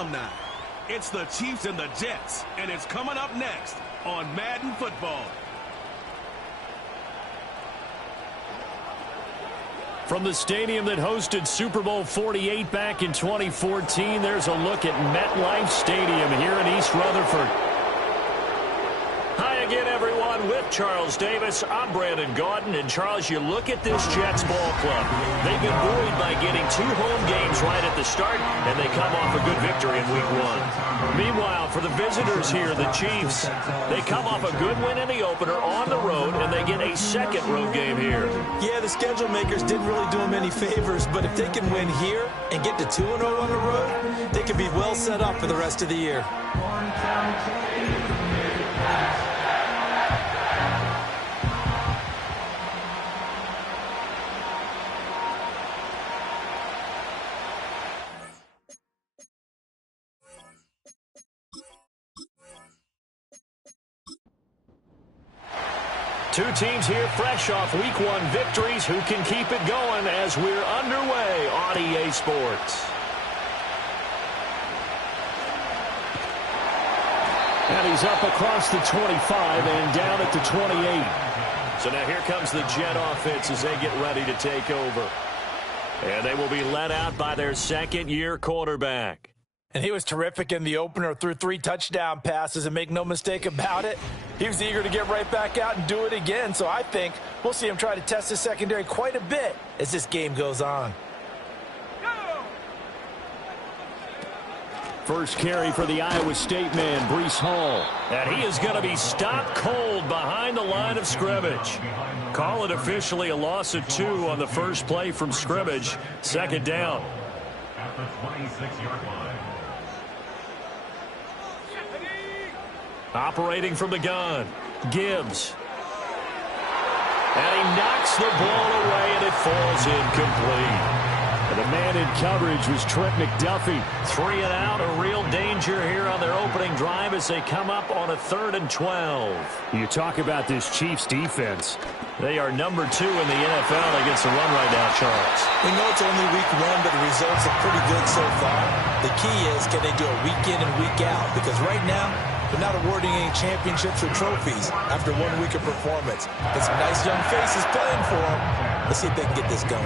alumni. It's the Chiefs and the Jets, and it's coming up next on Madden Football. From the stadium that hosted Super Bowl 48 back in 2014, there's a look at MetLife Stadium here in East Rutherford. Hi again, everyone. With Charles Davis, I'm Brandon Gaudin. And, Charles, you look at this Jets ball club. They've been buoyed by getting 2 home games right at the start, and they come off a good victory in Week 1. Meanwhile, for the visitors here, the Chiefs, they come off a good win in the opener on the road, and they get a second road game here. Yeah, the schedule makers didn't really do them any favors, but if they can win here and get to 2-0 on the road, they can be well set up for the rest of the year. Two teams here fresh off Week 1 victories who can keep it going as we're underway on EA Sports. And he's up across the 25 and down at the 28. So now here comes the Jet offense as they get ready to take over. And they will be led out by their second-year quarterback. And he was terrific in the opener, threw 3 touchdown passes, and make no mistake about it, he was eager to get right back out and do it again. So I think we'll see him try to test his secondary quite a bit as this game goes on. First carry for the Iowa State man, Breece Hall. And he is going to be stopped cold behind the line of scrimmage. Call it officially a loss of 2 on the first play from scrimmage. Second down. At the 26-yard line. Operating from the gun, Gibbs. And he knocks the ball away, and it falls incomplete. And the man in coverage was Trent McDuffie. 3 and out, a real danger here on their opening drive as they come up on a 3rd and 12. You talk about this Chiefs defense. They are number 2 in the NFL against the run right now, Charles. We know it's only Week 1, but the results are pretty good so far. The key is, can they do it week in and week out? Because right now, they're not awarding any championships or trophies after 1 week of performance. But some nice young faces playing for them. Let's see if they can get this going.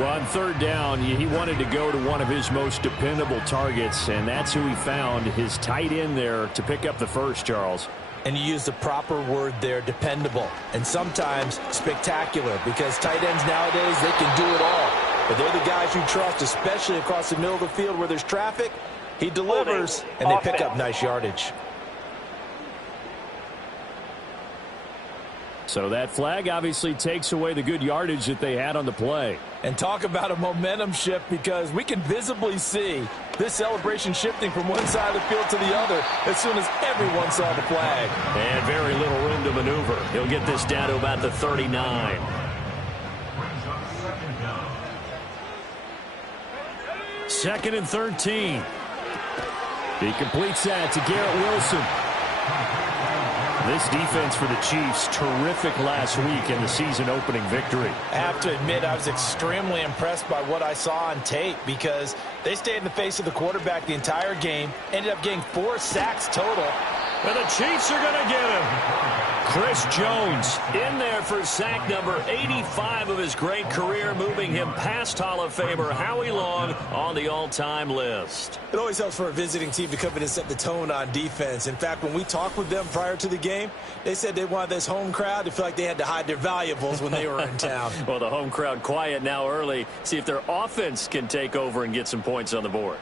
Well, on 3rd down, he wanted to go to one of his most dependable targets, and that's who he found, his tight end there, to pick up the first, Charles. And you use the proper word there, dependable, and sometimes spectacular, because tight ends nowadays, they can do it all. But they're the guys you trust, especially across the middle of the field where there's traffic. He delivers, and they pick up nice yardage. So that flag obviously takes away the good yardage that they had on the play. And talk about a momentum shift, because we can visibly see this celebration shifting from one side of the field to the other as soon as everyone saw the flag. And very little room to maneuver. He'll get this down to about the 39. Second and 13. He completes that to Garrett Wilson. This defense for the Chiefs, terrific last week in the season-opening victory. I have to admit, I was extremely impressed by what I saw on tape, because they stayed in the face of the quarterback the entire game, ended up getting 4 sacks total. And the Chiefs are going to get him. Chris Jones in there for sack number 85 of his great career, moving him past Hall of Famer Howie Long on the all-time list. It always helps for a visiting team to come in and set the tone on defense. In fact, when we talked with them prior to the game, they said they wanted this home crowd to feel like they had to hide their valuables when they were in town. Well, the home crowd quiet now early. See if their offense can take over and get some points on the board.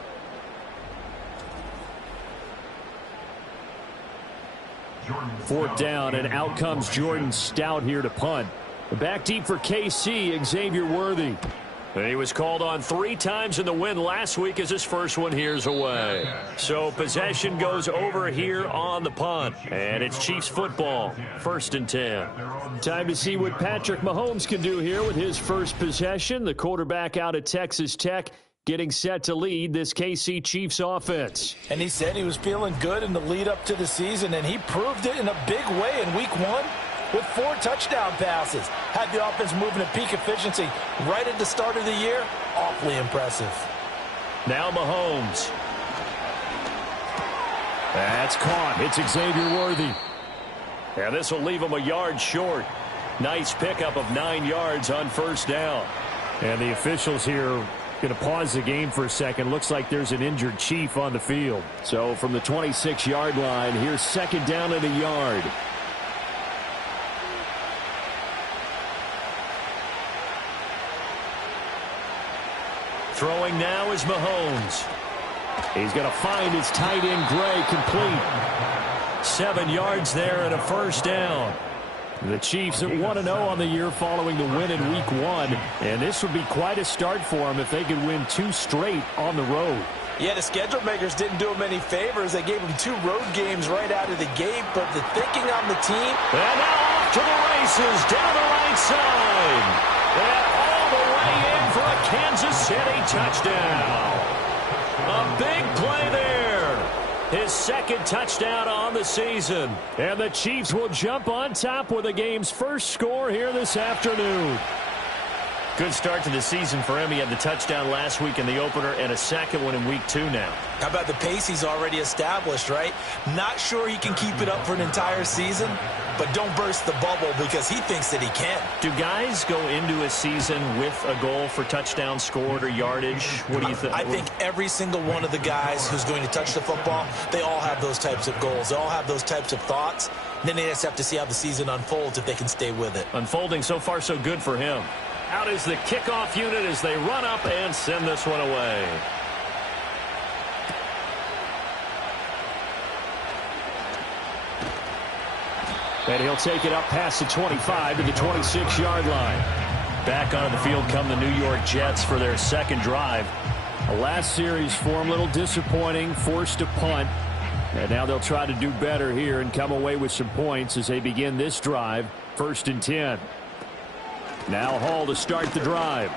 Fourth down, and out comes Jordan Stout here to punt. Back deep for KC, Xavier Worthy. And he was called on 3 times in the win last week as his first one here's away. So possession goes over here on the punt. And it's Chiefs football, 1st and 10. Time to see what Patrick Mahomes can do here with his first possession. The quarterback out at Texas Tech, getting set to lead this KC Chiefs offense. And he said he was feeling good in the lead up to the season, and he proved it in a big way in Week 1 with 4 touchdown passes. Had the offense moving at peak efficiency right at the start of the year. Awfully impressive. Now Mahomes. That's caught. It's Xavier Worthy. And this will leave him a yard short. Nice pickup of 9 yards on first down. And the officials here going to pause the game for a second. Looks like there's an injured Chief on the field. So from the 26-yard line, here's second down and a yard. Throwing now is Mahomes. He's going to find his tight end Gray complete. 7 yards there and a first down. The Chiefs at 1-0 on the year following the win in Week 1. And this would be quite a start for them if they could win 2 straight on the road. Yeah, the schedule makers didn't do him any favors. They gave him 2 road games right out of the gate. But the thinking on the team... And now off to the races down the right side. And all the way in for a Kansas City touchdown. A big play there. His second touchdown on the season. And the Chiefs will jump on top with the game's first score here this afternoon. Good start to the season for him. He had the touchdown last week in the opener and a second one in Week 2 now. How about the pace he's already established, right? Not sure he can keep it up for an entire season, but don't burst the bubble because he thinks that he can. Do guys go into a season with a goal for touchdown scored or yardage? What do you think? I think every single one of the guys who's going to touch the football, they all have those types of goals. They all have those types of thoughts. Then they just have to see how the season unfolds if they can stay with it. Unfolding so far so good for him. Out is the kickoff unit as they run up and send this one away. And he'll take it up past the 25 to the 26-yard line. Back onto the field come the New York Jets for their second drive. The last series for them, a little disappointing, forced to punt. And now they'll try to do better here and come away with some points as they begin this drive, 1st and 10. Now Hall to start the drive.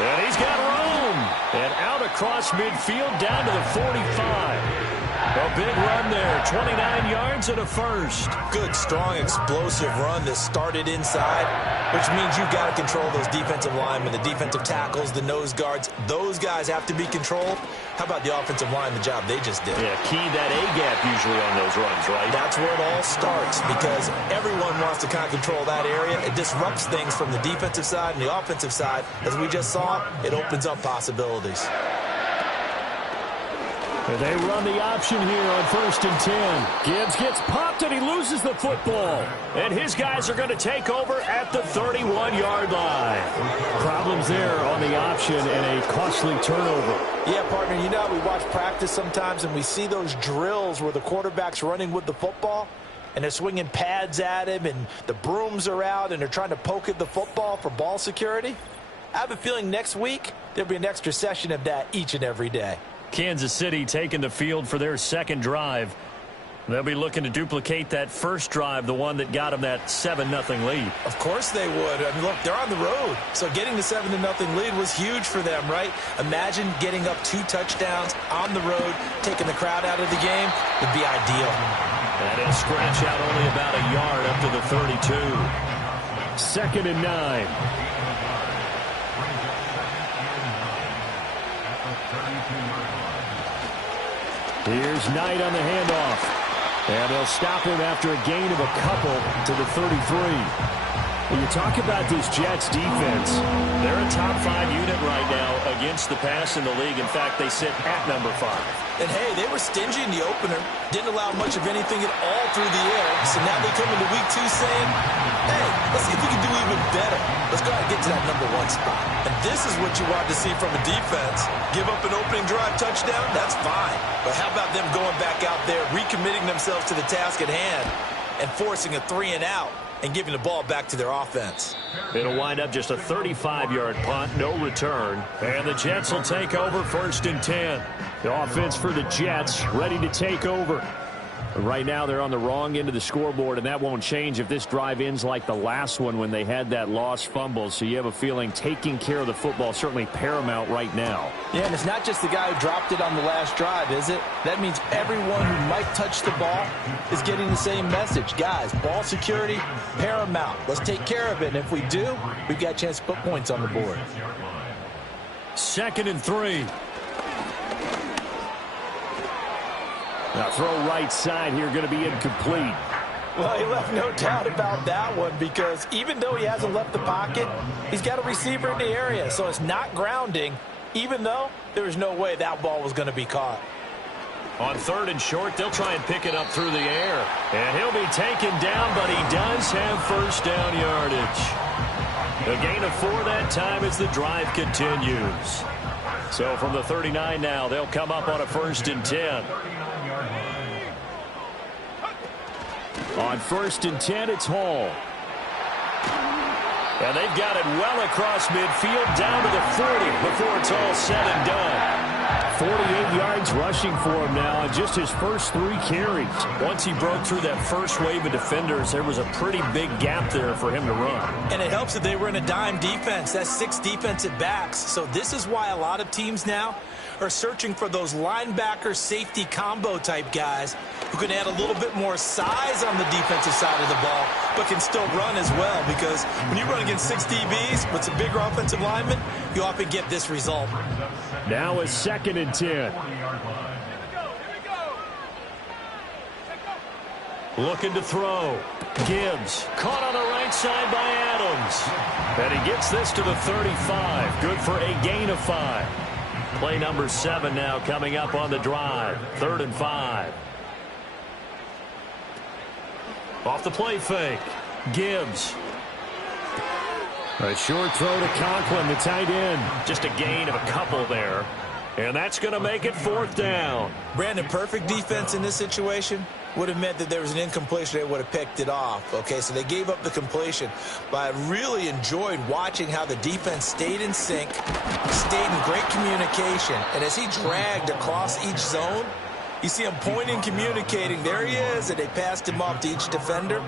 And he's got room. And out across midfield down to the 45. A big run there, 29 yards and a first. Good, strong, explosive run that started inside, which means you've got to control those defensive linemen, the defensive tackles, the nose guards. Those guys have to be controlled. How about the offensive line, the job they just did? Yeah, key that A-gap usually on those runs, right? That's where it all starts because everyone wants to kind of control that area. It disrupts things from the defensive side and the offensive side. As we just saw, it opens up possibilities. They run the option here on 1st and 10. Gibbs gets popped and he loses the football. And his guys are going to take over at the 31-yard line. Problems there on the option and a costly turnover. Yeah, partner, you know we watch practice sometimes and we see those drills where the quarterback's running with the football and they're swinging pads at him and the brooms are out and they're trying to poke at the football for ball security. I have a feeling next week there'll be an extra session of that each and every day. Kansas City taking the field for their second drive. They'll be looking to duplicate that first drive, the one that got them that 7-0 lead. Of course they would. I mean, look, they're on the road. So getting the 7-0 lead was huge for them, right? Imagine getting up 2 touchdowns on the road, taking the crowd out of the game would be ideal. And it'll scratch out only about a yard up to the 32. 2nd and 9. Here's Knight on the handoff. And they'll stop him after a gain of a couple to the 33. When you talk about this Jets defense, they're a top 5 unit right now against the pass in the league. In fact, they sit at number 5. And, hey, they were stingy in the opener. Didn't allow much of anything at all through the air. So now they come into Week 2 saying, hey, let's see if we can do even better. Let's go ahead and get to that number 1 spot. And this is what you want to see from a defense. Give up an opening drive touchdown, that's fine. But how about them going back out there, recommitting themselves to the task at hand, and forcing a 3-and-out and giving the ball back to their offense? It'll wind up just a 35-yard punt, no return. And the Jets will take over 1st and 10. The offense for the Jets ready to take over. Right now they're on the wrong end of the scoreboard, and that won't change if this drive ends like the last one when they had that lost fumble. So you have a feeling taking care of the football certainly paramount right now. Yeah, and it's not just the guy who dropped it on the last drive, is it? That means everyone who might touch the ball is getting the same message. Guys, ball security, paramount. Let's take care of it, and if we do, we've got a chance to put points on the board. 2nd and 3. Now throw right side here, going to be incomplete. Well, he left no doubt about that one, because even though he hasn't left the pocket, he's got a receiver in the area, so it's not grounding, even though there was no way that ball was going to be caught. On 3rd and short, they'll try and pick it up through the air. And he'll be taken down, but he does have first down yardage. A gain of 4 that time as the drive continues. So from the 39 now, they'll come up on a 1st and 10. On 1st and 10, it's Hall. And they've got it well across midfield down to the 40 before it's all said and done. 48 yards rushing for him now on just his first 3 carries. Once he broke through that first wave of defenders, there was a pretty big gap there for him to run. And it helps that they were in a dime defense. That's 6 defensive backs. So this is why a lot of teams now are searching for those linebacker safety combo type guys who can add a little bit more size on the defensive side of the ball, but can still run as well, because when you run against 6 DBs with some bigger offensive linemen, you often get this result. Now a 2nd and 10. Looking to throw. Gibbs caught on the right side by Adams. And he gets this to the 35. Good for a gain of 5. Play number 7 now coming up on the drive. 3rd and 5. Off the play fake. Gibbs. A short throw to Conklin, the tight end. Just a gain of a couple there. And that's going to make it 4th down. Brandon, perfect defense in this situation would have meant that there was an incompletion. They would have picked it off. Okay, so they gave up the completion. But I really enjoyed watching how the defense stayed in sync, stayed in great communication. And as he dragged across each zone, you see him pointing, communicating. There he is, and they passed him off to each defender.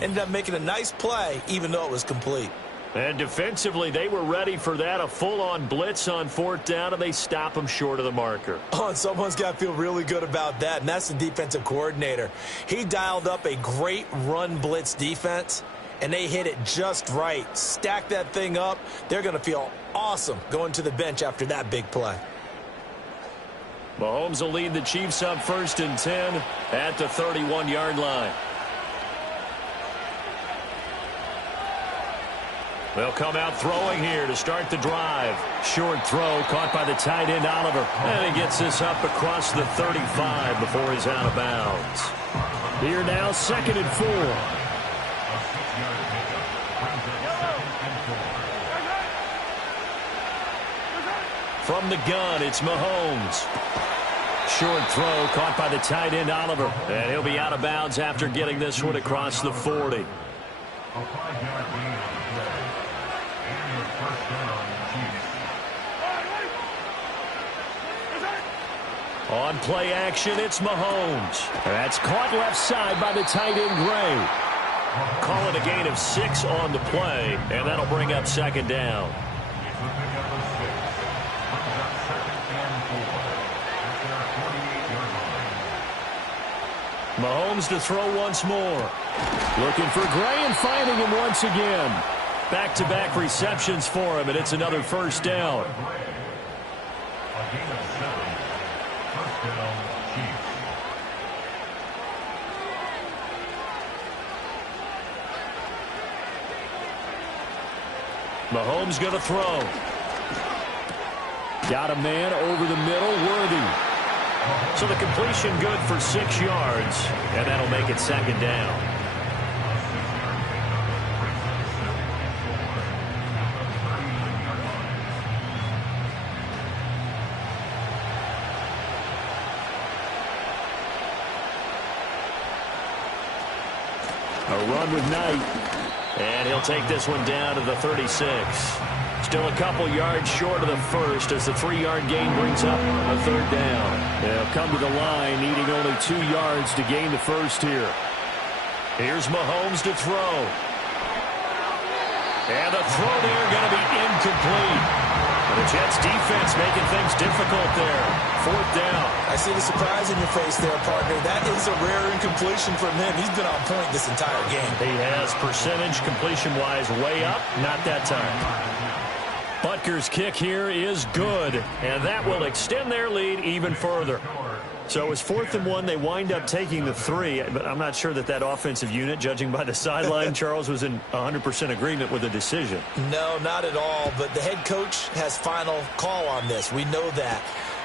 Ended up making a nice play, even though it was complete. And defensively, they were ready for that, a full-on blitz on 4th down, and they stop him short of the marker. Oh, and someone's got to feel really good about that, and that's the defensive coordinator. He dialed up a great run blitz defense, and they hit it just right. Stack that thing up. They're going to feel awesome going to the bench after that big play. Mahomes will lead the Chiefs up 1st and 10 at the 31-yard line. They'll come out throwing here to start the drive. Short throw caught by the tight end Oliver. And he gets this up across the 35 before he's out of bounds. Here now, 2nd and 4. From the gun, it's Mahomes. Short throw caught by the tight end Oliver. And he'll be out of bounds after getting this one across the 40. On play action, it's Mahomes. That's caught left side by the tight end Gray. Call it a gain of 6 on the play, and that'll bring up 2nd down. Mahomes to throw once more. Looking for Gray and finding him once again. Back-to-back receptions for him, and it's another 1st down. Mahomes going to throw. Got a man over the middle, Worthy. So the completion good for 6 yards, and that'll make it 2nd down. A run with Knight. And he'll take this one down to the 36. Still a couple yards short of the first as the 3-yard gain brings up a 3rd down. They'll come to the line needing only 2 yards to gain the first here. Here's Mahomes to throw. And the throw there going to be incomplete. The Jets defense making things difficult there. 4th down. I see the surprise in your face there, partner. That is a rare incompletion from him. He's been on point this entire game. He has percentage completion-wise way up. Not that time. Butker's kick here is good, and that will extend their lead even further. So it was 4th and 1. They wind up taking the 3, but I'm not sure that that offensive unit, judging by the sideline, Charles, was in 100% agreement with the decision. No, not at all, but the head coach has final call on this. We know that.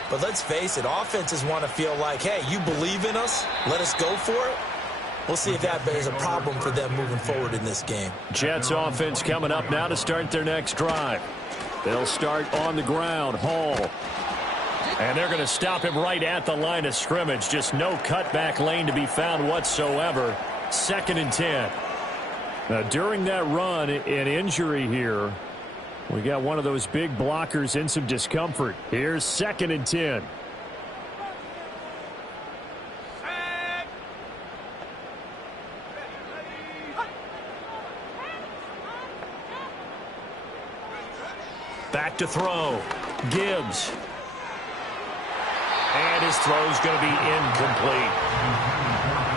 But let's face it, offenses want to feel like, hey, you believe in us, let us go for it. We'll see if that is a problem for them moving forward in this game. Jets offense coming up now to start their next drive. They'll start on the ground. Hall. And they're going to stop him right at the line of scrimmage. Just no cutback lane to be found whatsoever. 2nd and 10. Now, during that run, an injury here. We got one of those big blockers in some discomfort. Here's 2nd and 10. Back to throw. Gibbs. And his throw's going to be incomplete.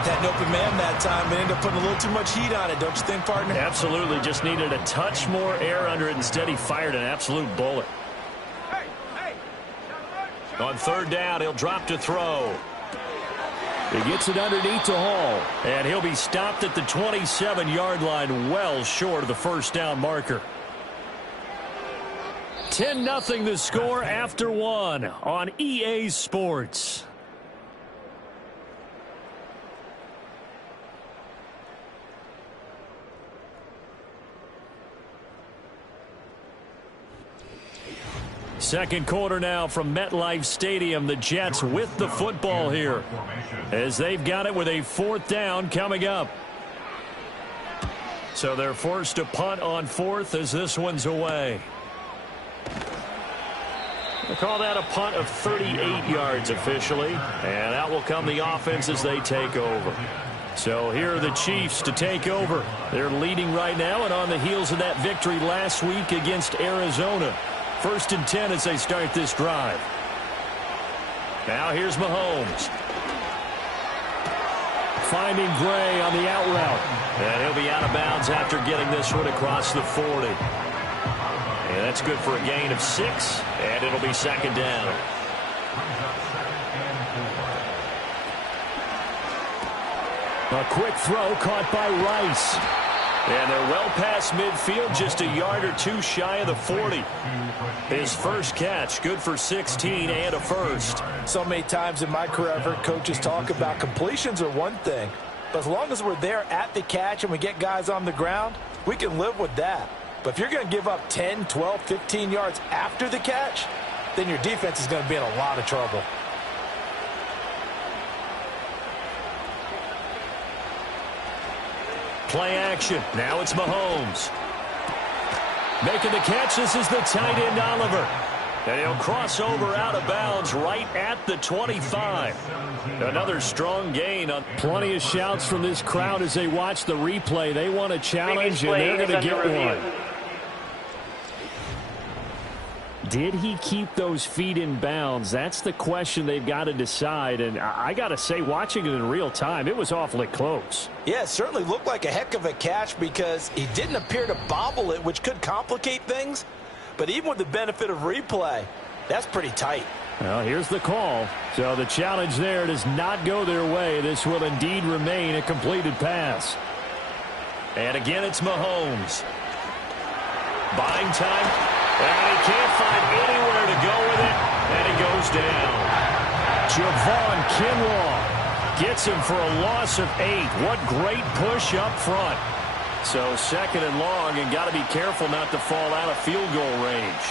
Had an open man that time, but ended up putting a little too much heat on it, don't you think, partner? Absolutely. Just needed a touch more air under it. Instead, he fired an absolute bullet. On 3rd down, he'll drop to throw. He gets it underneath to Hall. And he'll be stopped at the 27-yard line, well short of the 1st down marker. 10-0 the score after 1 on EA Sports. Second quarter now from MetLife Stadium. The Jets with the football here as they've got it with a 4th down coming up. So they're forced to punt on 4th as this one's away. They call that a punt of 38 yards officially, and out will come the offense as they take over. So here are the Chiefs to take over. They're leading right now and on the heels of that victory last week against Arizona. 1st and 10 as they start this drive. Now here's Mahomes. Finding Gray on the out route. And he'll be out of bounds after getting this one across the 40. And that's good for a gain of 6, and it'll be 2nd down. A quick throw caught by Rice. And they're well past midfield, just a yard or 2 shy of the 40. His first catch, good for 16 and a first. So many times in my career, I've heard coaches talk about completions are one thing, but as long as we're there at the catch and we get guys on the ground, we can live with that. But if you're going to give up 10, 12, 15 yards after the catch, then your defense is going to be in a lot of trouble. Play action. Now it's Mahomes. Making the catch. This is the tight end, Oliver. And he'll cross over out of bounds right at the 25. Another strong gain. Plenty of shouts from this crowd as they watch the replay. They want a challenge, and they're going to get one. Did he keep those feet in bounds? That's the question they've got to decide. And I got to say, watching it in real time, it was awfully close. Yeah, it certainly looked like a heck of a catch because he didn't appear to bobble it, which could complicate things. But even with the benefit of replay, that's pretty tight. Well, here's the call. So the challenge there does not go their way. This will indeed remain a completed pass. And again, it's Mahomes. Buying time. And he can't find anywhere to go with it. And he goes down. Javon Kinlaw gets him for a loss of 8. What great push up front. So 2nd and long, and got to be careful not to fall out of field goal range.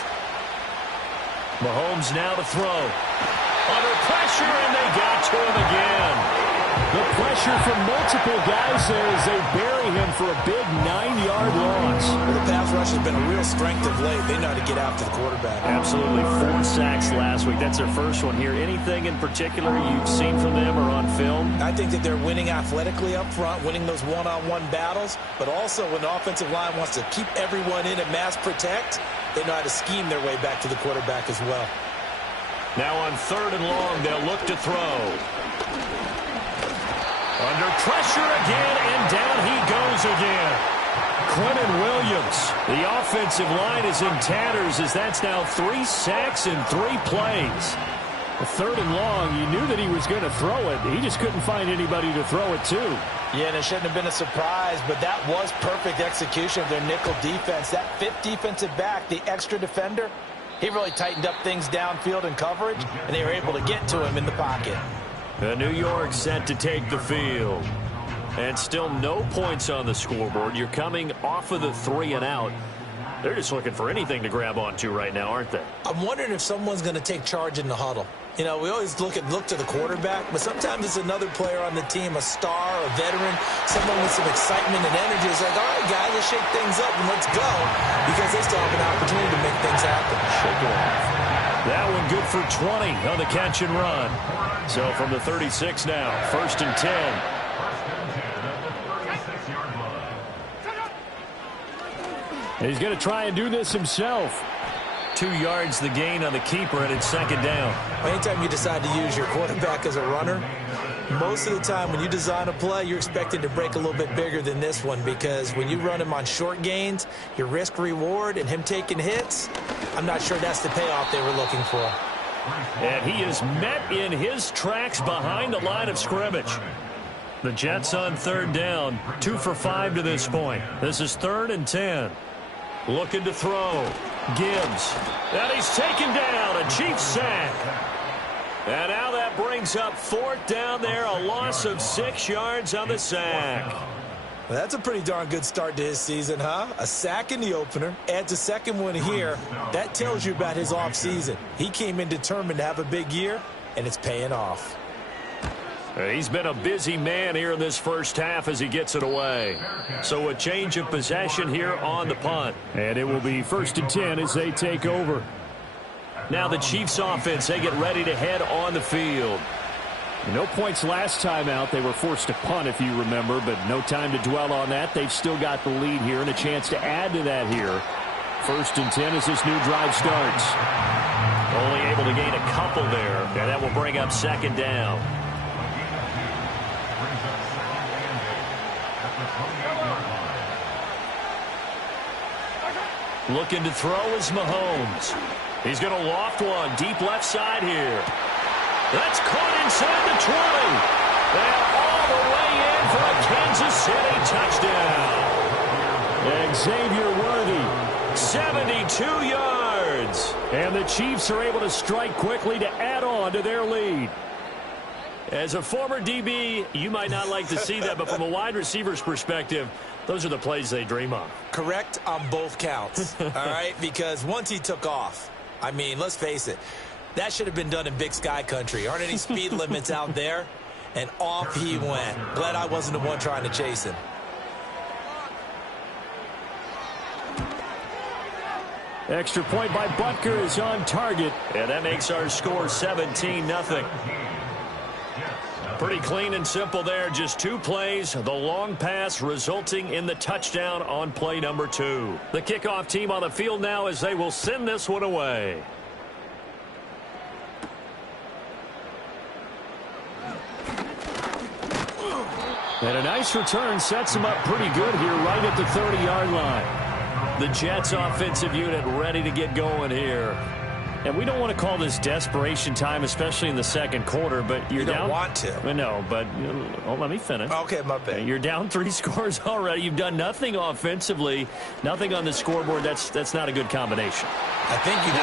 Mahomes now to throw. Under pressure, and they got to him again. The pressure from multiple guys there as they bury him for a big 9-yard loss. Well, the pass rush has been a real strength of late. They know how to get after the quarterback. Absolutely. 4 sacks last week. That's their first one here. Anything in particular you've seen from them or on film? I think that they're winning athletically up front, winning those one-on-one battles, but also when the offensive line wants to keep everyone in and mass protect, they know how to scheme their way back to the quarterback as well. Now on 3rd and long, they'll look to throw. Under pressure again, and down he goes again. Quentin Williams. The offensive line is in tatters as that's now 3 sacks in 3 plays. Third and long, you knew that he was going to throw it. He just couldn't find anybody to throw it to. Yeah, and it shouldn't have been a surprise, but that was perfect execution of their nickel defense. That fifth defensive back, the extra defender, he really tightened up things downfield in coverage, and they were able to get to him in the pocket. New York set to take the field. And still no points on the scoreboard. You're coming off of the 3 and out. They're just looking for anything to grab onto right now, aren't they? I'm wondering if someone's going to take charge in the huddle. You know, we always look to the quarterback, but sometimes it's another player on the team, a star, a veteran, someone with some excitement and energy. It's like, all right, guys, let's shake things up and let's go, because they still have an opportunity to make things happen. Shake it off. That one good for 20 on the catch and run. So from the 36 now, 1st and 10. He's going to try and do this himself. 2 yards the gain on the keeper, and it's 2nd down. Anytime you decide to use your quarterback as a runner, most of the time when you design a play, you're expected to break a little bit bigger than this one, because when you run him on short gains, your risk-reward and him taking hits, I'm not sure that's the payoff they were looking for. And he is met in his tracks behind the line of scrimmage. The Jets on 3rd down, 2 for 5 to this point. This is 3rd and 10. Looking to throw. Gibbs. And he's taken down. A Chiefs sack. And now that brings up 4th down there. A loss of 6 yards on the sack. Well, that's a pretty darn good start to his season, huh? A sack in the opener. Adds a second one here. That tells you about his offseason. He came in determined to have a big year, and it's paying off. He's been a busy man here in this first half as he gets it away. So a change of possession here on the punt. And it will be 1st and 10 as they take over. Now the Chiefs offense, they get ready to head on the field. No points last time out. They were forced to punt, if you remember, but no time to dwell on that. They've still got the lead here and a chance to add to that here. 1st and 10 as this new drive starts. Only able to gain a couple there, and that will bring up 2nd down. Looking to throw is Mahomes. He's going to loft one deep left side here. That's caught inside the 20. And all the way in for a Kansas City touchdown. Xavier Worthy, 72 yards. And the Chiefs are able to strike quickly to add on to their lead. As a former DB, you might not like to see that, but from a wide receiver's perspective, those are the plays they dream of. Correct on both counts, all right? Because once he took off, I mean, let's face it, that should have been done in Big Sky country. Aren't any speed limits out there? And off he went. Glad I wasn't the one trying to chase him. Extra point by Butker is on target, and that makes our score 17-0. Pretty clean and simple there. Just 2 plays. The long pass resulting in the touchdown on play number 2. The kickoff team on the field now as they will send this one away. And a nice return sets them up pretty good here right at the 30-yard line. The Jets offensive unit ready to get going here. And we don't want to call this desperation time, especially in the second quarter, but you're down. You don't want to. No, but let me finish. Okay, my bad. You're down 3 scores already. You've done nothing offensively, nothing on the scoreboard. That's not a good combination. I think you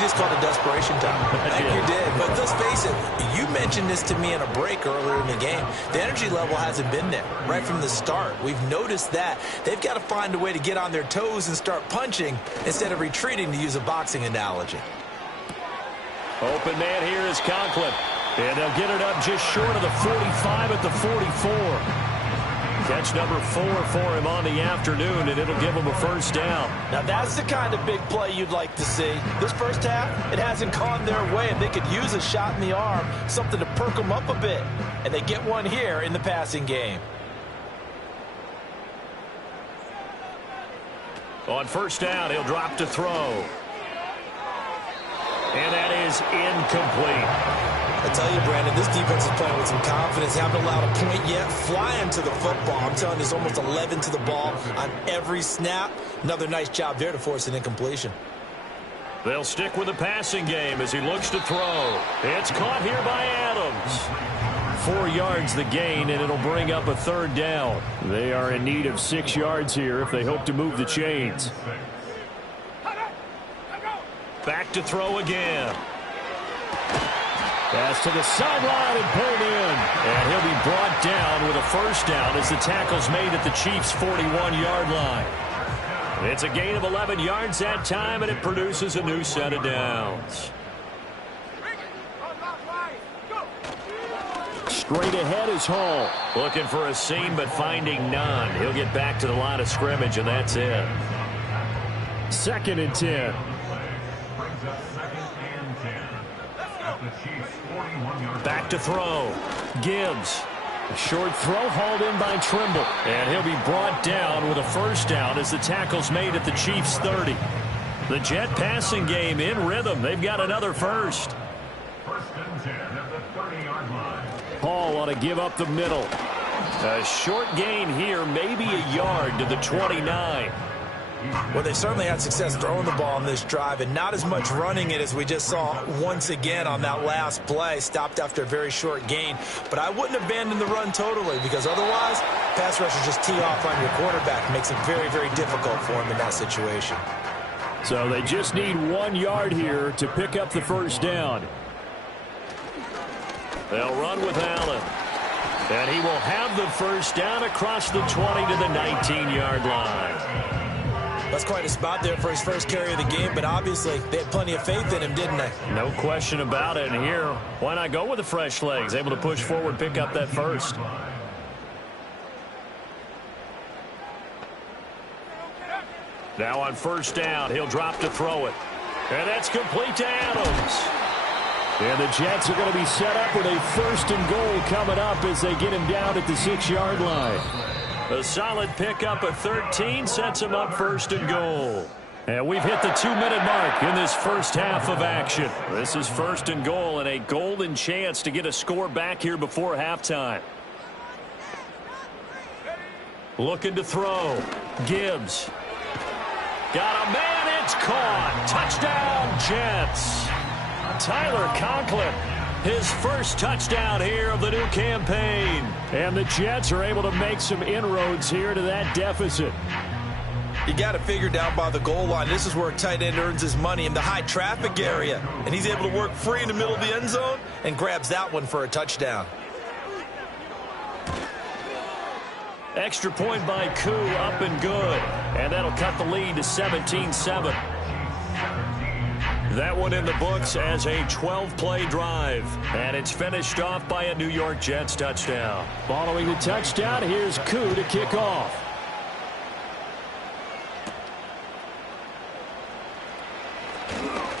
just called it desperation time. I think you did. But let's face it, you mentioned this to me in a break earlier in the game. The energy level hasn't been there right from the start. We've noticed that. They've got to find a way to get on their toes and start punching instead of retreating, to use a boxing analogy. Open man here is Conklin. And they'll get it up just short of the 45 at the 44. Catch number 4 for him on the afternoon, and it'll give him a 1st down. Now, that's the kind of big play you'd like to see. This first half, it hasn't gone their way, and they could use a shot in the arm, something to perk them up a bit. And they get one here in the passing game. On 1st down, he'll drop to throw. And that is incomplete. I tell you, Brandon, this defense is playing with some confidence. Haven't allowed a point yet. Flying to the football. I'm telling you, there's almost 11 to the ball on every snap. Another nice job there to force an incompletion. They'll stick with the passing game as he looks to throw. It's caught here by Adams. 4 yards the gain, and it'll bring up a 3rd down. They are in need of 6 yards here if they hope to move the chains. Back to throw again. Pass to the sideline and pulled in. And he'll be brought down with a 1st down as the tackle's made at the Chiefs' 41-yard line. It's a gain of 11 yards that time, and it produces a new set of downs. Straight ahead is Hall. Looking for a seam, but finding none. He'll get back to the line of scrimmage, and that's it. 2nd and 10. Back to throw. Gibbs. A short throw hauled in by Trimble. And he'll be brought down with a 1st down as the tackle's made at the Chiefs' 30. The Jet passing game in rhythm. They've got another 1st. 1st and 10 at the 30-yard line. Hall ought to give up the middle. A short gain here, maybe a yard to the 29. Well, they certainly had success throwing the ball on this drive, and not as much running it as we just saw once again on that last play. Stopped after a very short gain. But I wouldn't abandon the run totally, because otherwise, pass rushers just tee off on your quarterback. Makes it very, very difficult for him in that situation. So they just need 1 yard here to pick up the 1st down. They'll run with Allen. And he will have the 1st down across the 20 to the 19-yard line. That's quite a spot there for his 1st carry of the game, but obviously they had plenty of faith in him, didn't they? No question about it. And here, why not go with the fresh legs? Able to push forward, pick up that 1st. Now on 1st down, he'll drop to throw it. And that's complete to Adams. And the Jets are going to be set up with a 1st and goal coming up as they get him down at the 6-yard line. A solid pickup of 13 sets him up 1st and goal. And we've hit the 2-minute mark in this 1st half of action. This is 1st and goal and a golden chance to get a score back here before halftime. Looking to throw. Gibbs. Got a man, it's caught. Touchdown, Jets. Tyler Conklin. His 1st touchdown here of the new campaign. And the Jets are able to make some inroads here to that deficit. You got to figure down by the goal line. This is where a tight end earns his money in the high traffic area. And he's able to work free in the middle of the end zone and grabs that one for a touchdown. Extra point by Koo, up and good. And that'll cut the lead to 17-7. That one in the books as a 12-play drive. And it's finished off by a New York Jets touchdown. Following the touchdown, here's Koo to kick off.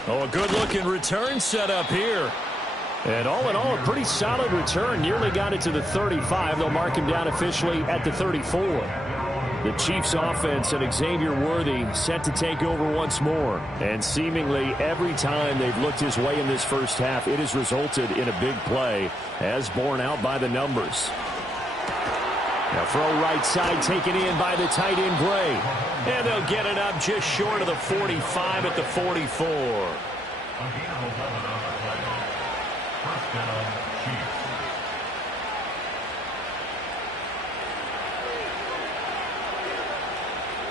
Oh, a good-looking return set up here. And all in all, a pretty solid return. Nearly got it to the 35. They'll mark him down officially at the 34. The Chiefs offense and Xavier Worthy set to take over once more. And seemingly every time they've looked his way in this 1st half, it has resulted in a big play, as borne out by the numbers. Now throw right side taken in by the tight end Gray. And they'll get it up just short of the 45 at the 44.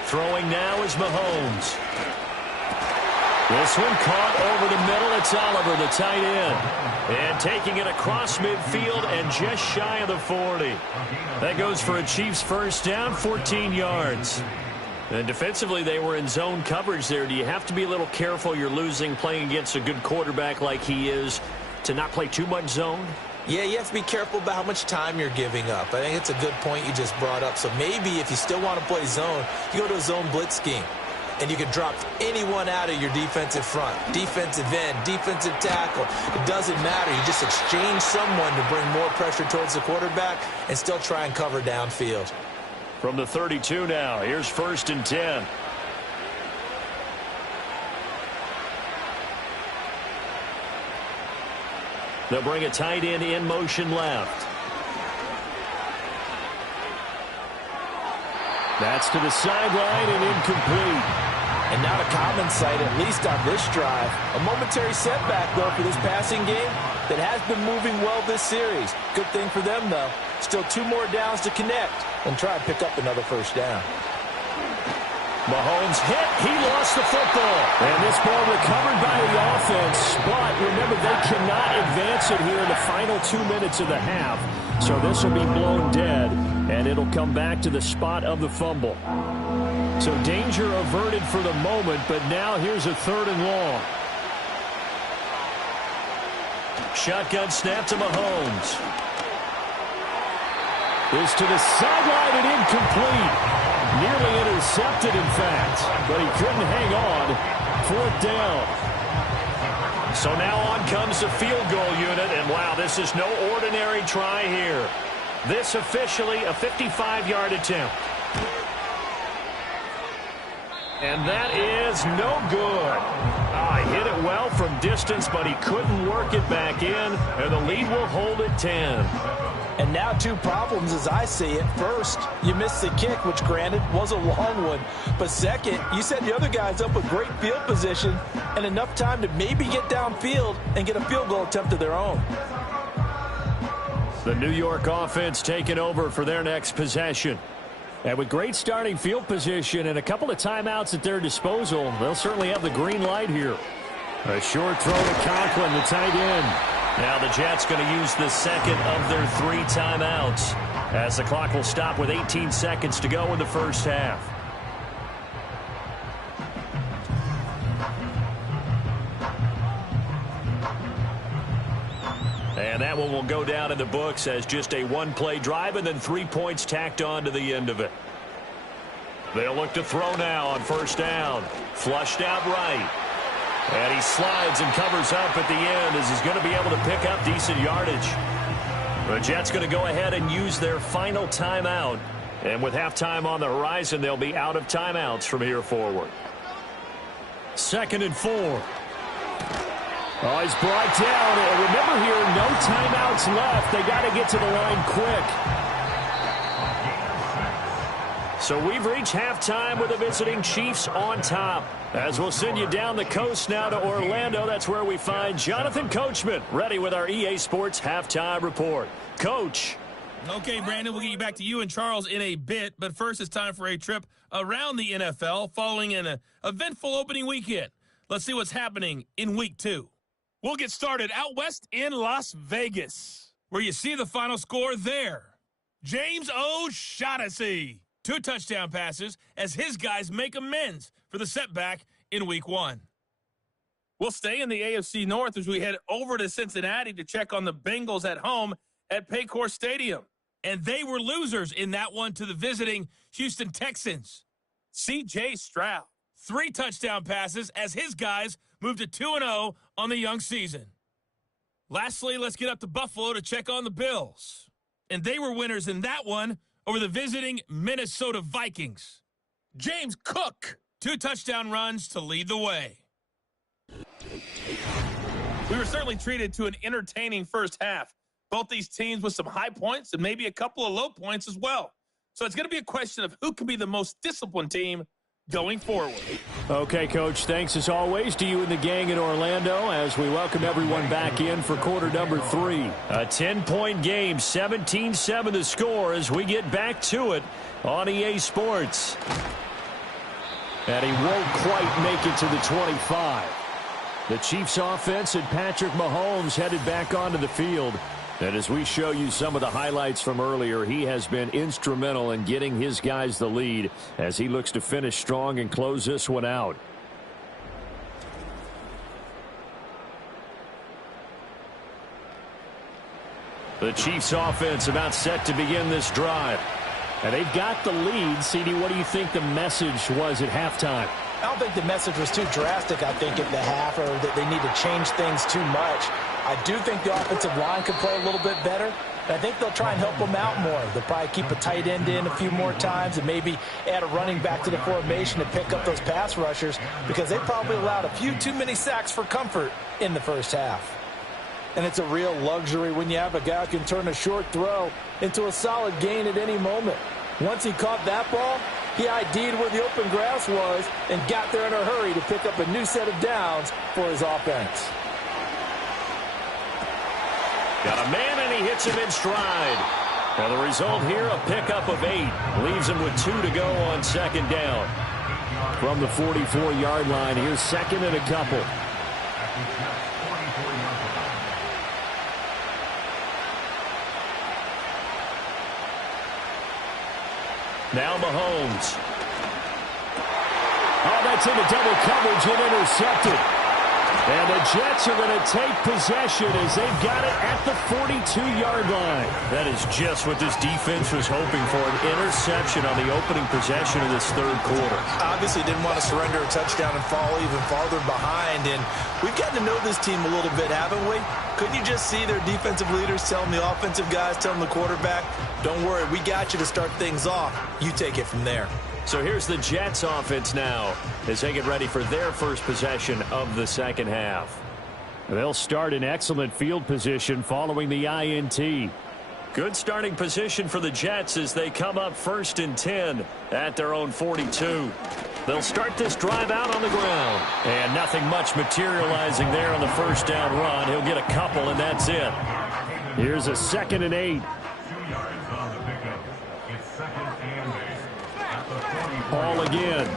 Throwing now is Mahomes. This one caught over the middle. It's Oliver, the tight end. And taking it across midfield and just shy of the 40. That goes for a Chiefs 1st down, 14 yards. And defensively, they were in zone coverage there. Do you have to be a little careful? You're losing playing against a good quarterback like he is to not play too much zone? Yeah, you have to be careful about how much time you're giving up. I think it's a good point you just brought up. So maybe if you still want to play zone, you go to a zone blitz scheme. And you can drop anyone out of your defensive front. Defensive end, defensive tackle. It doesn't matter. You just exchange someone to bring more pressure towards the quarterback and still try and cover downfield. From the 32 now, here's 1st and 10. They'll bring a tight end in motion left. That's to the sideline and incomplete. And not a common sight, at least on this drive. A momentary setback, though, for this passing game that has been moving well this series. Good thing for them, though. Still 2 more downs to connect and try and pick up another first down. Mahomes hit. He lost the football. And this ball recovered by the offense. But remember, they cannot advance it here in the final 2 minutes of the half. So this will be blown dead, and it'll come back to the spot of the fumble. So danger averted for the moment, but now here's a 3rd and long. Shotgun snap to Mahomes. Is to the sideline and incomplete. Nearly intercepted, in fact, but he couldn't hang on. 4th down. So now on comes the field goal unit, and wow, this is no ordinary try here. This officially a 55-yard attempt. And that is no good. He hit it well from distance, but he couldn't work it back in, and the lead will hold at 10. And now 2 problems as I see it. First, you missed the kick, which granted was a long one. But second, you set the other guys up with great field position and enough time to maybe get downfield and get a field goal attempt of their own. The New York offense taking over for their next possession. And with great starting field position and a couple of timeouts at their disposal, they'll certainly have the green light here. A short throw to Conklin, the tight end. Now the Jets going to use the second of their 3 timeouts as the clock will stop with 18 seconds to go in the first half. And that one will go down in the books as just a 1-play drive and then 3 points tacked on to the end of it. They'll look to throw now on 1st down. Flushed out right. And he slides and covers up at the end as he's going to be able to pick up decent yardage. The Jets going to go ahead and use their final timeout. And with halftime on the horizon, they'll be out of timeouts from here forward. 2nd and 4. Oh, he's brought down. And remember here, no timeouts left. They got to get to the line quick. So we've reached halftime with the visiting Chiefs on top. As we'll send you down the coast now to Orlando, that's where we find Jonathan Coachman, ready with our EA Sports Halftime Report. Coach. Okay, Brandon, we'll get you back to you and Charles in a bit, but first it's time for a trip around the NFL following an eventful opening weekend. Let's see what's happening in Week 2. We'll get started out west in Las Vegas, where you see the final score there. James O'Shaughnessy, 2 touchdown passes as his guys make amends for the setback in Week 1. We'll stay in the AFC North as we head over to Cincinnati to check on the Bengals at home at Paycor Stadium. And they were losers in that one to the visiting Houston Texans. C.J. Stroud, 3 touchdown passes as his guys moved to 2-0 on the young season. Lastly, let's get up to Buffalo to check on the Bills. And they were winners in that one over the visiting Minnesota Vikings. James Cook, 2 touchdown runs to lead the way. We were certainly treated to an entertaining first half. Both these teams with some high points and maybe a couple of low points as well. So it's going to be a question of who can be the most disciplined team going forward. Okay, Coach, thanks as always to you and the gang in Orlando as we welcome everyone back in for quarter number 3. A 10-point game, 17-7 the score as we get back to it on EA Sports. And he won't quite make it to the 25. The Chiefs offense and Patrick Mahomes headed back onto the field. And as we show you some of the highlights from earlier, he has been instrumental in getting his guys the lead as he looks to finish strong and close this one out. The Chiefs offense about set to begin this drive. And they've got the lead. CD, what do you think the message was at halftime? I don't think the message was too drastic, I think, at the half, or that they need to change things too much. I do think the offensive line could play a little bit better. And I think they'll try and help them out more. They'll probably keep a tight end in a few more times and maybe add a running back to the formation to pick up those pass rushers because they probably allowed a few too many sacks for comfort in the first half. And it's a real luxury when you have a guy who can turn a short throw into a solid gain at any moment. Once he caught that ball, He ID'd where the open grass was and got there in a hurry to pick up a new set of downs for his offense. Got a man, and he hits him in stride. Now the result here, a pickup of 8. Leaves him with 2 to go on second down. From the 44-yard line, here's second and a couple. Now Mahomes. Oh, that's into double coverage and intercepted. And the Jets are going to take possession as they've got it at the 42-yard line. That is just what this defense was hoping for, an interception on the opening possession of this third quarter. Obviously didn't want to surrender a touchdown and fall even farther behind. And we've gotten to know this team a little bit, haven't we? Couldn't you just see their defensive leaders telling the offensive guys, telling the quarterback, don't worry, we got you to start things off. You take it from there. So here's the Jets offense now as they get ready for their first possession of the second half. They'll start in excellent field position following the INT. Good starting position for the Jets as they come up 1st and 10 at their own 42. They'll start this drive out on the ground. And nothing much materializing there on the first down run. He'll get a couple, and that's it. Here's a 2nd and 8. 2 yards on the pickup. It's 2nd and 8. Ball again.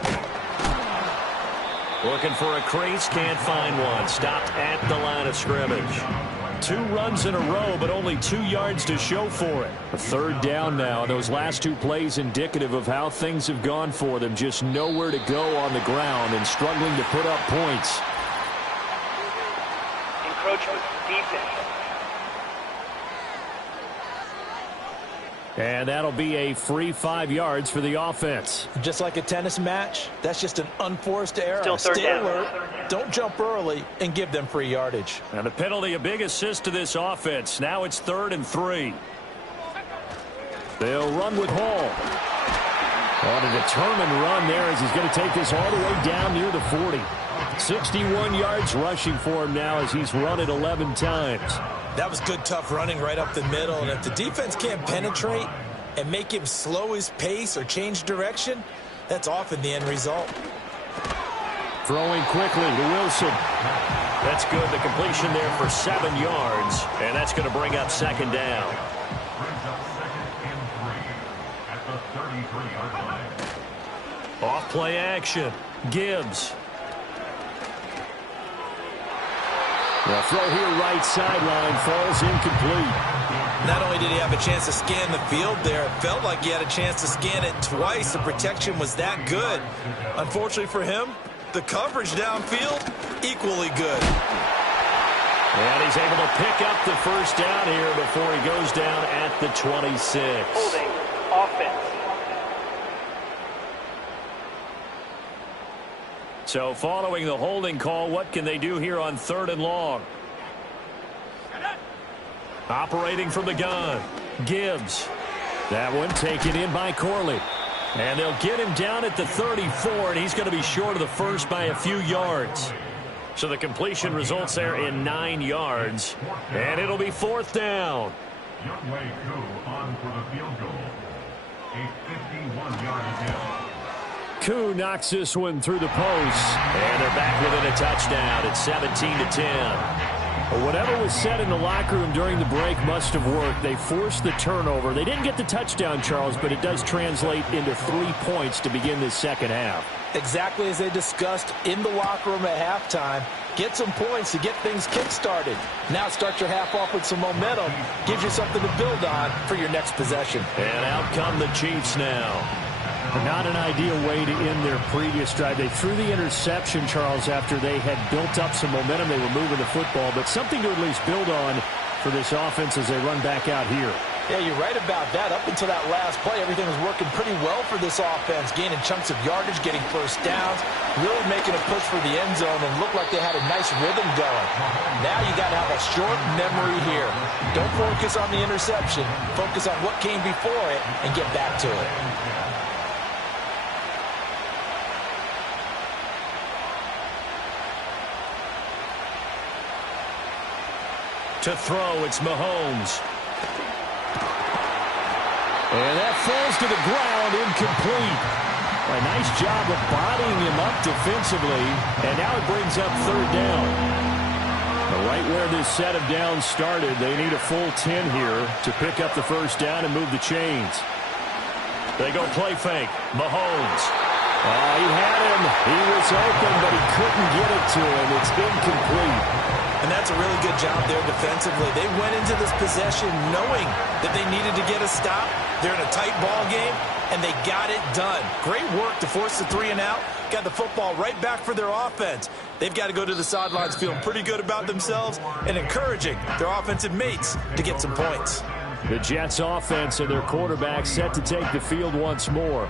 Looking for a crease, can't find one. Stopped at the line of scrimmage. 2 runs in a row, but only 2 yards to show for it. A 3rd down now. Those last 2 plays indicative of how things have gone for them. Just nowhere to go on the ground and struggling to put up points. Encroachment defense. And that'll be a free 5 yards for the offense. Just like a tennis match, that's just an unforced error. Still third Stay down. alert, don't jump early, and give them free yardage. And the penalty, a big assist to this offense. Now it's 3rd and 3. They'll run with Hall. On a determined run there as he's going to take this all the way down near the 40. 61 yards rushing for him now as he's run it 11 times. That was good, tough running right up the middle. And if the defense can't penetrate and make him slow his pace or change direction, that's often the end result. Throwing quickly to Wilson. That's good. The completion there for 7 yards. And that's going to bring up 2nd down. Brings up 2nd and 3 at the 33-yard line. Off play action. Gibbs. The throw here right sideline falls incomplete. Not only did he have a chance to scan the field there, it felt like he had a chance to scan it twice. The protection was that good. Unfortunately for him, the coverage downfield, equally good. And he's able to pick up the first down here before he goes down at the 26. Holding offense. So following the holding call, what can they do here on 3rd and long? Operating from the gun, Gibbs. That one taken in by Corley. And they'll get him down at the 34, and he's going to be short of the first by a few yards. So the completion results there in 9 yards, and it'll be 4th down. Youngway Koo on for the field goal. A 51-yard attempt. Koo knocks this one through the post. And they're back within a touchdown at 17-10. Whatever was said in the locker room during the break must have worked. They forced the turnover. They didn't get the touchdown, Charles, but it does translate into 3 points to begin this second half. Exactly as they discussed in the locker room at halftime. Get some points to get things kick-started. Now start your half off with some momentum. Gives you something to build on for your next possession. And out come the Chiefs now. Not an ideal way to end their previous drive. They threw the interception, Charles, after they had built up some momentum. They were moving the football, but something to at least build on for this offense as they run back out here. Yeah, you're right about that. Up until that last play, everything was working pretty well for this offense, gaining chunks of yardage, getting first downs, really making a push for the end zone, and looked like they had a nice rhythm going. Now you got to have a short memory here. Don't focus on the interception. Focus on what came before it and get back to it. To throw, it's Mahomes. And that falls to the ground, incomplete. Nice job of bodying him up defensively, and now it brings up third down. Right where this set of downs started, they need a full 10 here to pick up the first down and move the chains. They go play fake. Mahomes. He had him. He was open, but he couldn't get it to him. It's incomplete. And that's a really good job there defensively. They went into this possession knowing that they needed to get a stop. They're in a tight ball game, and they got it done. Great work to force the 3 and out. Got the football right back for their offense. They've got to go to the sidelines feeling pretty good about themselves and encouraging their offensive mates to get some points. The Jets offense and their quarterback set to take the field once more.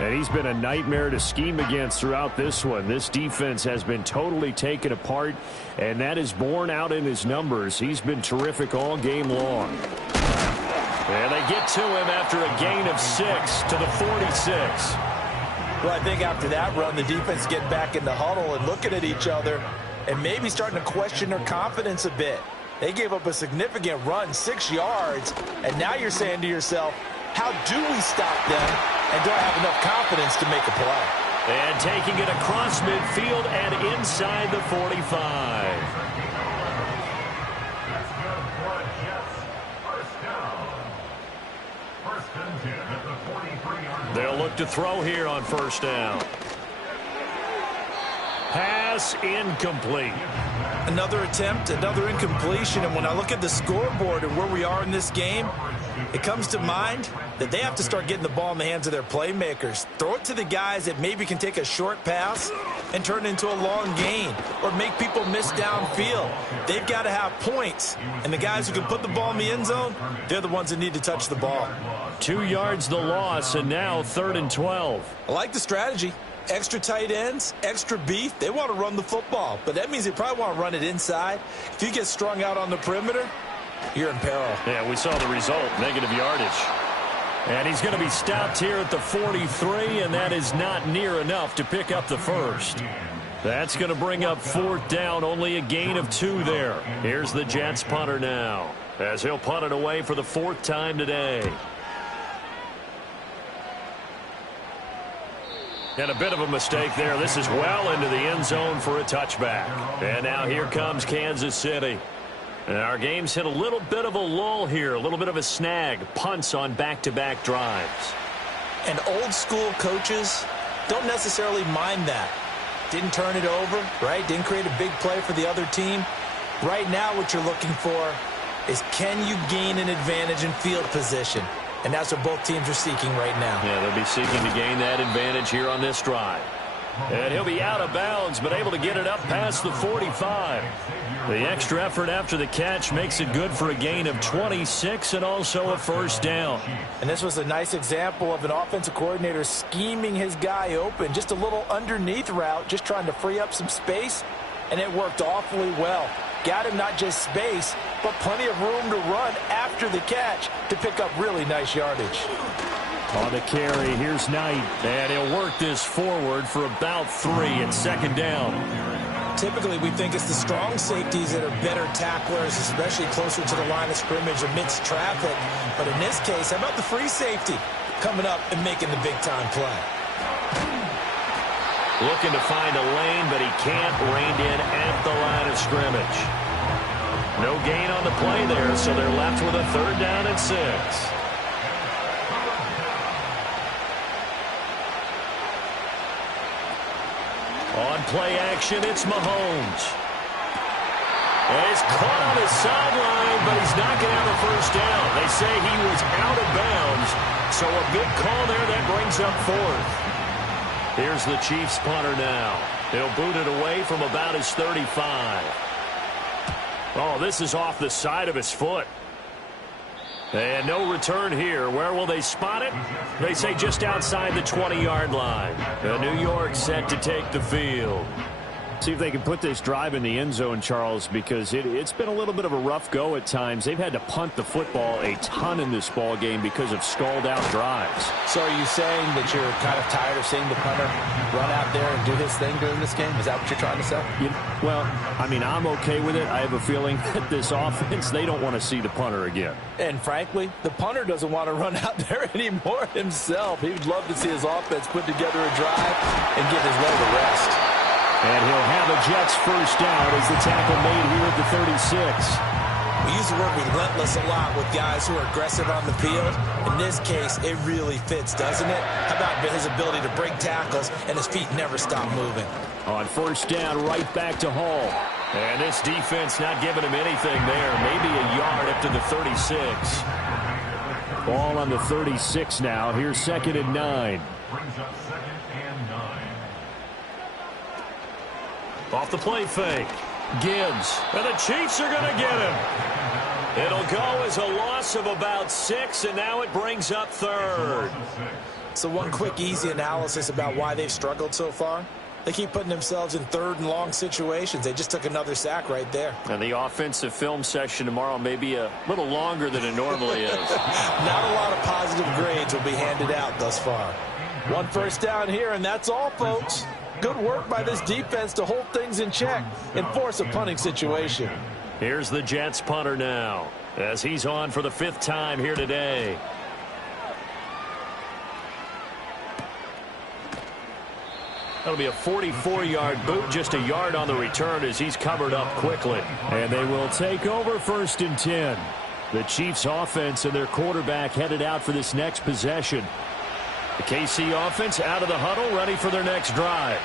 And he's been a nightmare to scheme against throughout this one. This defense has been totally taken apart, and that is borne out in his numbers. He's been terrific all game long. And they get to him after a gain of 6 to the 46. Well, I think after that run, the defense getting back in the huddle and looking at each other and maybe starting to question their confidence a bit. They gave up a significant run, 6 yards, and now you're saying to yourself, how do we stop them, and do I have enough confidence to make a play? And taking it across midfield and inside the 45. That's good for the Jets. First down. First and 10 at the 43-yard line. They'll look to throw here on first down. Pass incomplete. Another attempt, another incompletion, and when I look at the scoreboard and where we are in this game, it comes to mind that they have to start getting the ball in the hands of their playmakers. Throw it to the guys that maybe can take a short pass and turn it into a long gain or make people miss downfield. They've got to have points, and the guys who can put the ball in the end zone, they're the ones that need to touch the ball. 2 yards the loss, and now 3rd and 12. I like the strategy. Extra tight ends, extra beef. They want to run the football, but that means they probably want to run it inside. If you get strung out on the perimeter, you're in peril. Yeah, we saw the result, negative yardage. And he's going to be stopped here at the 43, and that is not near enough to pick up the first. That's going to bring up 4th down, only a gain of 2 there. Here's the Jets punter now, as he'll punt it away for the 4th time today. And a bit of a mistake there. This is well into the end zone for a touchback. And now here comes Kansas City. And our game's hit a little bit of a lull here, a little bit of a snag. Punts on back-to-back drives. And old school coaches don't necessarily mind that. Didn't turn it over, right? Didn't create a big play for the other team. Right now what you're looking for is, can you gain an advantage in field position? And that's what both teams are seeking right now. Yeah, they'll be seeking to gain that advantage here on this drive. And he'll be out of bounds, but able to get it up past the 45. The extra effort after the catch makes it good for a gain of 26 and also a first down. And this was a nice example of an offensive coordinator scheming his guy open. Just a little underneath route, just trying to free up some space, and it worked awfully well. Got him not just space, but plenty of room to run after the catch to pick up really nice yardage. On the carry, here's Knight, and he'll work this forward for about 3 at 2nd down. Typically, we think it's the strong safeties that are better tacklers, especially closer to the line of scrimmage amidst traffic. But in this case, how about the free safety coming up and making the big-time play? Looking to find a lane, but he can't, reined in at the line of scrimmage. No gain on the play there, so they're left with a 3rd down and 6. On play action, it's Mahomes. And he's caught on his sideline, but he's not going to have a first down. They say he was out of bounds, so a good call there that brings up 4th. Here's the Chiefs punter now. He'll boot it away from about his 35. Oh, this is off the side of his foot. And no return here. Where will they spot it? They say just outside the 20-yard line. New York set to take the field. See if they can put this drive in the end zone, Charles, because it's been a little bit of a rough go at times. They've had to punt the football a ton in this ball game because of stalled-out drives. So are you saying that you're kind of tired of seeing the punter run out there and do his thing during this game? Is that what you're trying to say? Well, I mean, I'm okay with it. I have a feeling that this offense, they don't want to see the punter again. And frankly, the punter doesn't want to run out there anymore himself. He would love to see his offense put together a drive and give his leg a rest. And he'll have a Jets first down as the tackle made here at the 36. We use the word relentless a lot with guys who are aggressive on the field. In this case, it really fits, doesn't it? How about his ability to break tackles and his feet never stop moving? On first down, right back to Hall. And this defense not giving him anything there. Maybe a yard up to the 36. Ball on the 36 now. Here's 2nd and 9. Brings up 2nd and 9. Off the play fake. Gibbs. And the Chiefs are going to get him. It'll go as a loss of about 6, and now it brings up 3rd. So one quick, easy analysis about why they've struggled so far. They keep putting themselves in 3rd and long situations. They just took another sack right there. And the offensive film session tomorrow may be a little longer than it normally is. Not a lot of positive grades will be handed out thus far. One first down here, and that's all, folks. Good work by this defense to hold things in check and force a punting situation. Here's the Jets punter now as he's on for the 5th time here today. That'll be a 44-yard boot, just a yard on the return as he's covered up quickly. And they will take over 1st and 10. The Chiefs offense and their quarterback headed out for this next possession. The KC offense out of the huddle, ready for their next drive.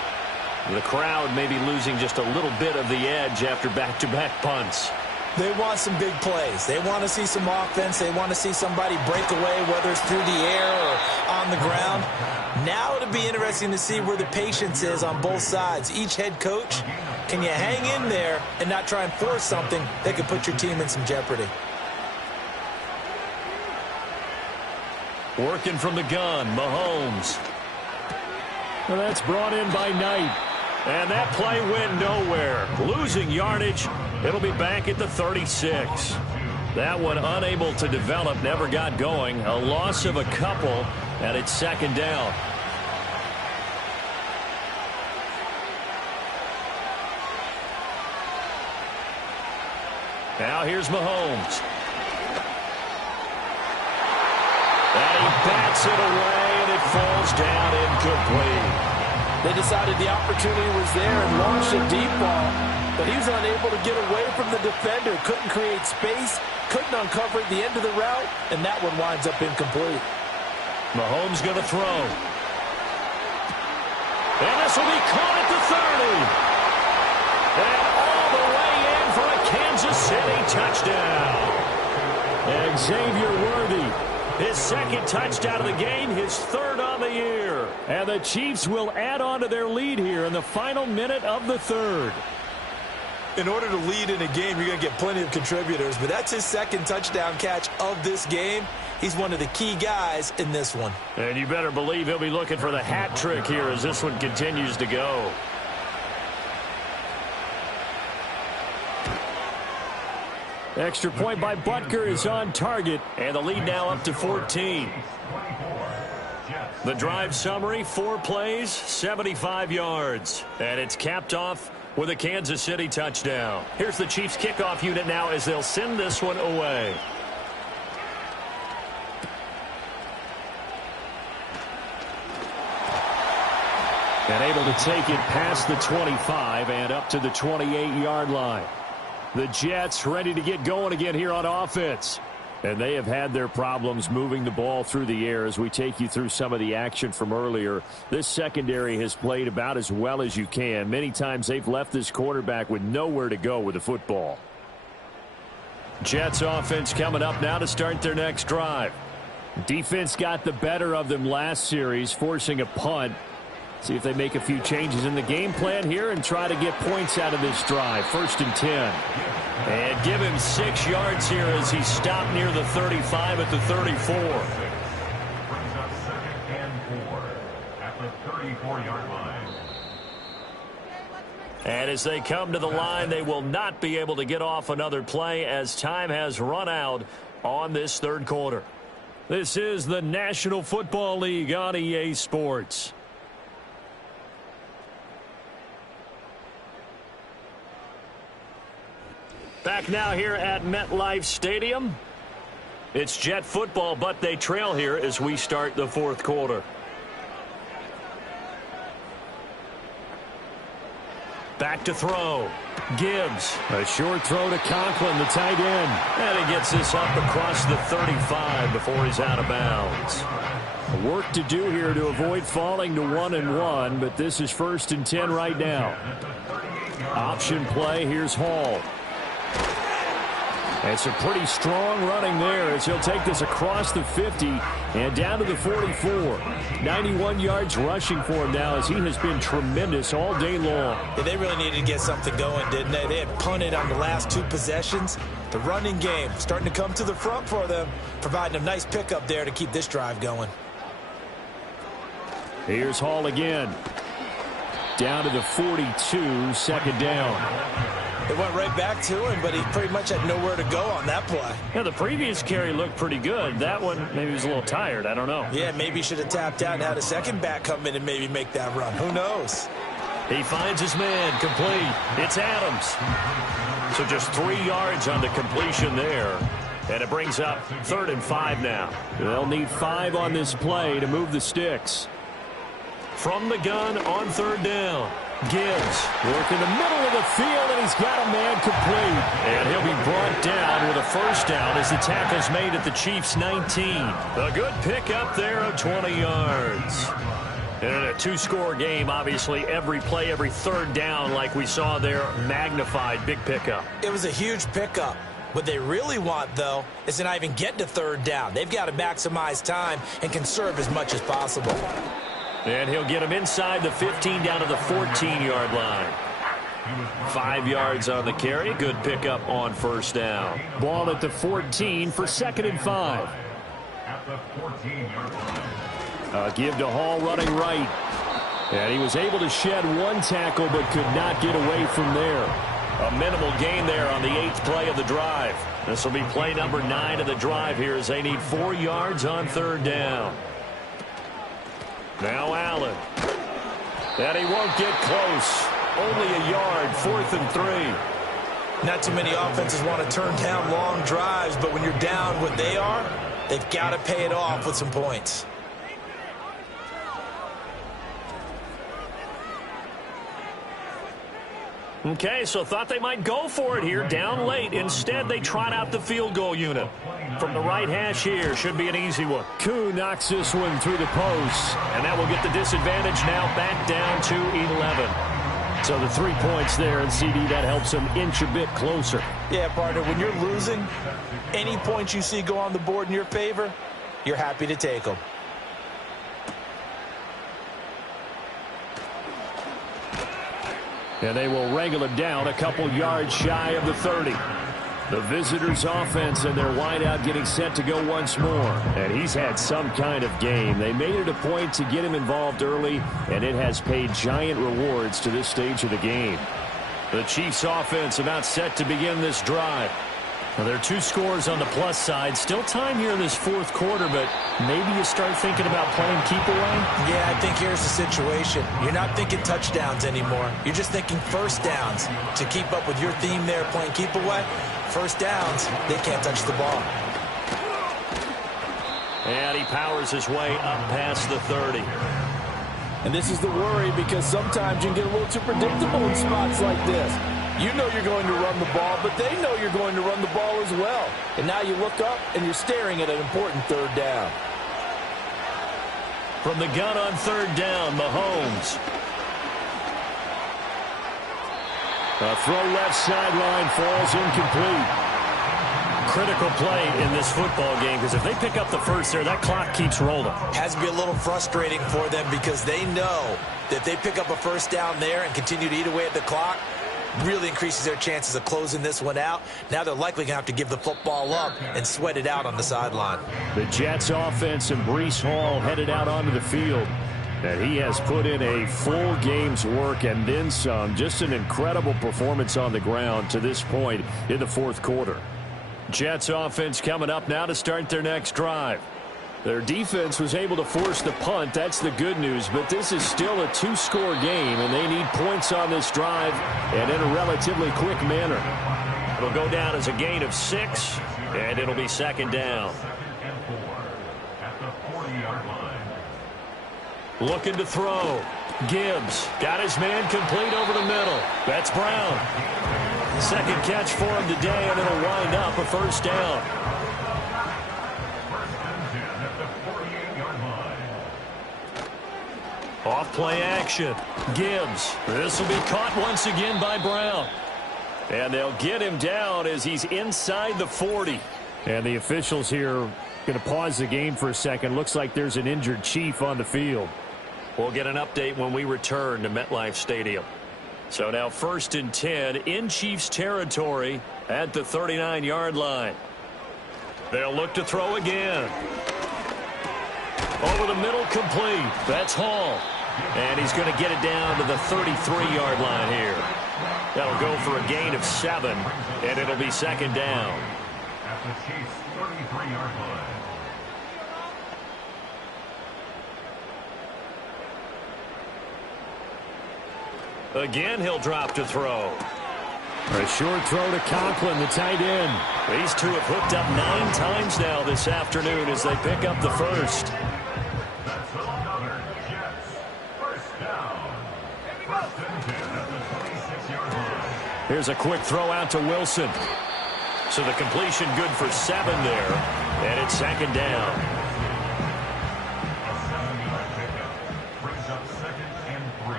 The crowd may be losing just a little bit of the edge after back-to-back punts. They want some big plays. They want to see some offense. They want to see somebody break away, whether it's through the air or on the ground. Now it'll be interesting to see where the patience is on both sides. Each head coach, can you hang in there and not try and force something that could put your team in some jeopardy? Working from the gun, Mahomes. Well, that's brought in by Knight. And that play went nowhere. Losing yardage. It'll be back at the 36. That one unable to develop, never got going. A loss of a couple, and it's 2nd down. Now here's Mahomes. And he bats it away, and it falls down incomplete. They decided the opportunity was there and launched a deep ball, but he was unable to get away from the defender. Couldn't create space, couldn't uncover at the end of the route, and that one winds up incomplete. Mahomes going to throw. And this will be caught at the 30. And all the way in for a Kansas City touchdown. Xavier Worthy. His 2nd touchdown of the game, his 3rd on the year. And the Chiefs will add on to their lead here in the final minute of the 3rd. In order to lead in a game, you're going to get plenty of contributors, but that's his 2nd touchdown catch of this game. He's one of the key guys in this one. And you better believe he'll be looking for the hat trick here as this one continues to go. Extra point by Butker is on target, and the lead now up to 14. The drive summary, 4 plays, 75 yards. And it's capped off with a Kansas City touchdown. Here's the Chiefs kickoff unit now as they'll send this one away. And able to take it past the 25 and up to the 28-yard line. The Jets ready to get going again here on offense. And they have had their problems moving the ball through the air as we take you through some of the action from earlier. This secondary has played about as well as you can. Many times they've left this quarterback with nowhere to go with the football. Jets offense coming up now to start their next drive. Defense got the better of them last series, forcing a punt. See if they make a few changes in the game plan here and try to get points out of this drive. 1st and 10. And give him 6 yards here as he stopped near the 35 at the 34. Brings up 2nd and 4 at the 34-yard line. And as they come to the line, they will not be able to get off another play as time has run out on this third quarter. This is the National Football League on EA Sports. Back now here at MetLife Stadium. It's Jet football, but they trail here as we start the fourth quarter. Back to throw. Gibbs. A short throw to Conklin, the tight end. And he gets this up across the 35 before he's out of bounds. Work to do here to avoid falling to 1-1, but this is 1st and 10 right now. Option play. Here's Hall. It's a pretty strong running there as he'll take this across the 50 and down to the 44. 91 yards rushing for him now as he has been tremendous all day long. Yeah, they really needed to get something going, didn't they? They had punted on the last 2 possessions. The running game starting to come to the front for them, providing a nice pickup there to keep this drive going. Here's Hall again. Down to the 42, 2nd down. It went right back to him, but he pretty much had nowhere to go on that play. Yeah, the previous carry looked pretty good. That one, maybe he was a little tired. I don't know. Yeah, maybe he should have tapped out and had a second back come in and maybe make that run. Who knows? He finds his man, complete. It's Adams. So just 3 yards on the completion there. And it brings up 3rd and 5 now. They'll need 5 on this play to move the sticks. From the gun on 3rd down. Gibbs working the middle of the field, and he's got a man complete. And he'll be brought down with a 1st down as the tackle's made at the Chiefs' 19. A good pickup there of 20 yards. And in a 2-score game, obviously, every play, every 3rd down, like we saw there, magnified. Big pickup. It was a huge pickup. What they really want, though, is to not even get to 3rd down. They've got to maximize time and conserve as much as possible. And he'll get him inside the 15 down to the 14-yard line. 5 yards on the carry. Good pickup on 1st down. Ball at the 14 for 2nd and 5. At the 14-yard line. Give to Hall running right. And he was able to shed 1 tackle but could not get away from there. A minimal gain there on the 8th play of the drive. This will be play number 9 of the drive here as they need 4 yards on 3rd down. Now Allen. And he won't get close. Only a yard, 4th and 3. Not too many offenses want to turn down long drives, but when you're down what they are, they've got to pay it off with some points. Okay, so thought they might go for it here, down late. Instead, they trot out the field goal unit. From the right hash here, should be an easy one. Koo knocks this one through the post, and that will get the disadvantage now back down to 11. So the 3 points there, and CD, that helps them inch a bit closer. Yeah, partner, when you're losing, any points you see go on the board in your favor, you're happy to take them. And they will wrangle him down a couple yards shy of the 30. The visitors' offense and their wideout getting set to go once more. And he's had some kind of game. They made it a point to get him involved early, and it has paid giant rewards to this stage of the game. The Chiefs' offense about set to begin this drive. Now, there are 2 scores on the plus side. Still time here in this 4th quarter, but maybe you start thinking about playing keep away? Yeah, I think here's the situation. You're not thinking touchdowns anymore. You're just thinking 1st downs. To keep up with your theme there, playing keep away, 1st downs, they can't touch the ball. And he powers his way up past the 30. And this is the worry because sometimes you can get a little too predictable in spots like this. You know you're going to run the ball, but they know you're going to run the ball as well. And now you look up and you're staring at an important 3rd down. From the gun on 3rd down, Mahomes. A throw left sideline falls incomplete. Critical play in this football game because if they pick up the 1st there, that clock keeps rolling. Has to be a little frustrating for them because they know that if they pick up a 1st down there and continue to eat away at the clock, really increases their chances of closing this one out. Now they're likely going to have to give the football up and sweat it out on the sideline. The Jets offense and Breece Hall headed out onto the field. And he has put in a full game's work and then some. Just an incredible performance on the ground to this point in the fourth quarter. Jets offense coming up now to start their next drive. Their defense was able to force the punt. That's the good news. But this is still a two-score game, and they need points on this drive and in a relatively quick manner. It'll go down as a gain of 6, and it'll be second down. Looking to throw. Gibbs got his man complete over the middle. That's Brown. Second catch for him today, and it'll wind up a first down. Off play action. Gibbs. This will be caught once again by Brown. And they'll get him down as he's inside the 40. And the officials here going to pause the game for a second. Looks like there's an injured Chief on the field. We'll get an update when we return to MetLife Stadium. So now 1st and 10 in Chiefs territory at the 39-yard line. They'll look to throw again. Over the middle, complete. That's Hall. And he's going to get it down to the 33-yard line here. That'll go for a gain of 7, and it'll be second down. At the Chiefs' 33-yard line. Again, he'll drop to throw. A short throw to Conklin, the tight end. These two have hooked up 9 times now this afternoon as they pick up the first. That's another Jets. First down. First and 10 at the 26-yard line. Here's a quick throw out to Wilson. So the completion good for 7 there, and it's second down. A 7-yard pickup brings up 2nd and 3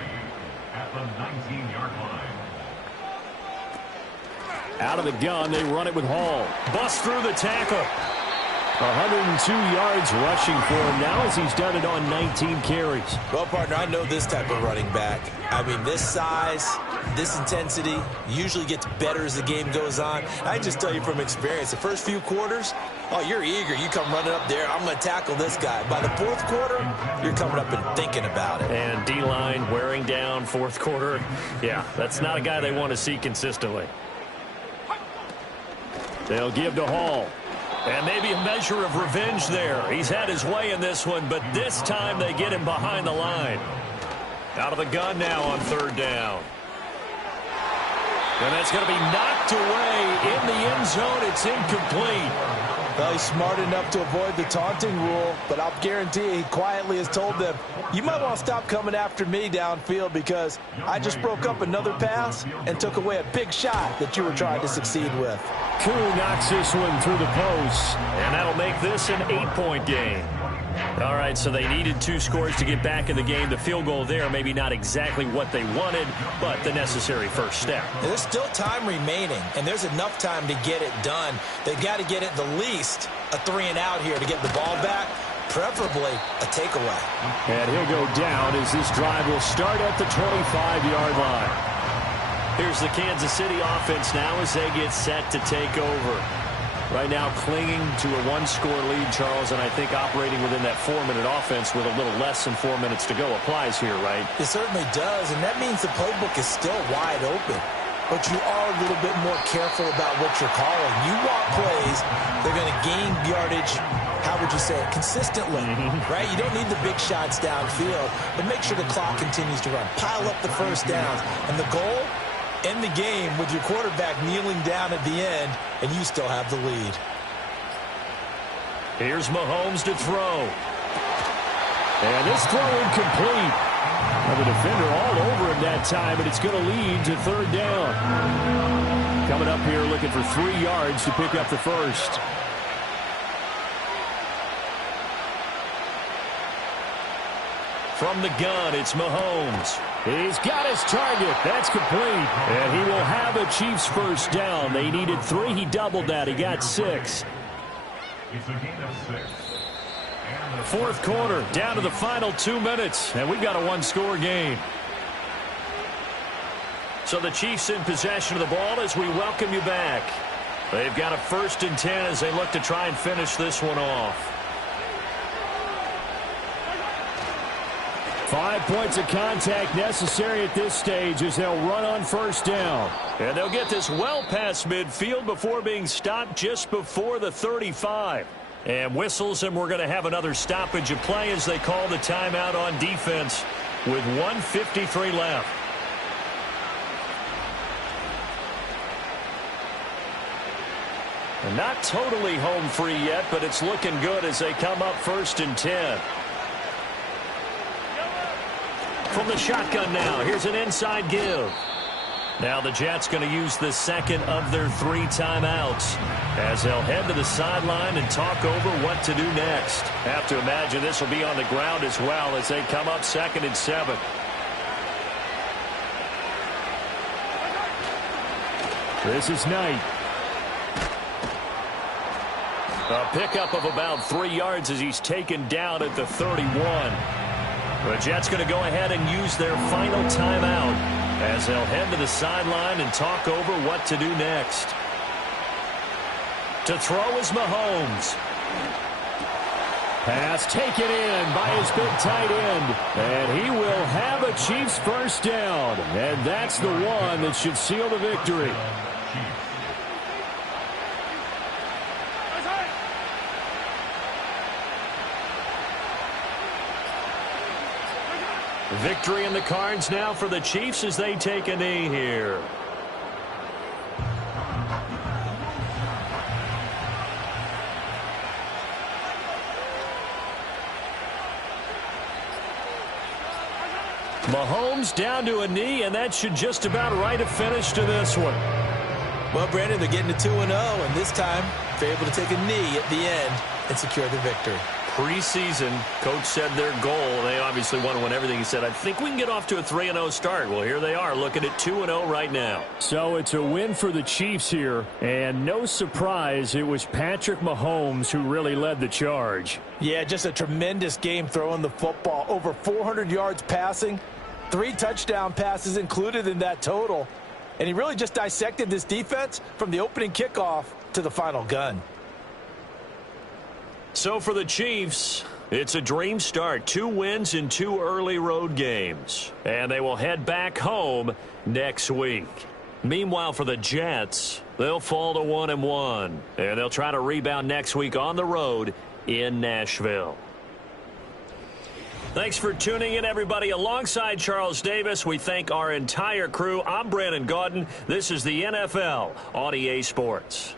at the 19-yard line. Out of the gun, they run it with Hall. Bust through the tackle. 102 yards rushing for him now as he's done it on 19 carries. Well, partner, I know this type of running back. I mean, this size, this intensity usually gets better as the game goes on. I just tell you from experience, the first few quarters, oh, you're eager. You come running up there, I'm going to tackle this guy. By the fourth quarter, you're coming up and thinking about it. And D-line wearing down fourth quarter. Yeah, that's not a guy they want to see consistently. They'll give to Hall. And maybe a measure of revenge there. He's had his way in this one, but this time they get him behind the line. Out of the gun now on 3rd down. And that's going to be knocked away in the end zone. It's incomplete. Well, he's smart enough to avoid the taunting rule, but I'll guarantee he quietly has told them, you might want to stop coming after me downfield because I just broke up another pass and took away a big shot that you were trying to succeed with. Koo knocks this one through the post, and that'll make this an 8-point game. All right, so they needed 2 scores to get back in the game. The field goal there, maybe not exactly what they wanted, but the necessary first step. There's still time remaining, and there's enough time to get it done. They've got to get it the least a 3-and-out here to get the ball back, preferably a takeaway. And he'll go down as this drive will start at the 25-yard line. Here's the Kansas City offense now as they get set to take over. Right now clinging to a 1-score lead, Charles, and I think operating within that 4-minute offense with a little less than 4 minutes to go applies here, right? It certainly does, and that means the playbook is still wide open. But you are a little bit more careful about what you're calling. You want plays, they're going to gain yardage, how would you say it, consistently, right? You don't need the big shots downfield, but make sure the clock continues to run. Pile up the first downs, and the goal, end the game with your quarterback kneeling down at the end, and you still have the lead. Here's Mahomes to throw. And this throw incomplete. Now the defender all over him that time, and it's going to lead to 3rd down. Coming up here looking for 3 yards to pick up the first. From the gun, it's Mahomes. He's got his target. That's complete. And he will have a Chiefs first down. They needed 3. He doubled that. He got 6. It's a gain of 6. Fourth quarter, down to the final 2 minutes, and we've got a 1-score game. So the Chiefs in possession of the ball as we welcome you back. They've got a 1st and 10 as they look to try and finish this one off. 5 points of contact necessary at this stage as they'll run on first down. And they'll get this well past midfield before being stopped just before the 35. And whistles, and we're going to have another stoppage of play as they call the timeout on defense with 1:53 left. And not totally home free yet, but it's looking good as they come up 1st and 10. From the shotgun now, here's an inside give. Now the Jets going to use the second of their 3 timeouts as they'll head to the sideline and talk over what to do next. Have to imagine this will be on the ground as well as they come up 2nd and 7. This is Knight. A pickup of about 3 yards as he's taken down at the 31. The Jets going to go ahead and use their final timeout as they'll head to the sideline and talk over what to do next. To throw is Mahomes. Pass taken in by his big tight end. And he will have a Chiefs first down. And that's the one that should seal the victory. Victory in the cards now for the Chiefs as they take a knee here. Mahomes down to a knee, and that should just about write a finish to this one. Well, Brandon, they're getting to 2-0, and this time they're able to take a knee at the end and secure the victory. Preseason, coach said their goal, they obviously want to win everything. He said, I think we can get off to a 3-0 start. Well, here they are looking at 2-0 right now. So it's a win for the Chiefs here, and no surprise, it was Patrick Mahomes who really led the charge. Yeah, just a tremendous game throwing the football. Over 400 yards passing, 3 touchdown passes included in that total. And he really just dissected this defense from the opening kickoff to the final gun. So for the Chiefs, it's a dream start. 2 wins in 2 early road games. And they will head back home next week. Meanwhile, for the Jets, they'll fall to 1-1. And they'll try to rebound next week on the road in Nashville. Thanks for tuning in, everybody. Alongside Charles Davis, we thank our entire crew. I'm Brandon Gaudin. This is the NFL on EA Sports.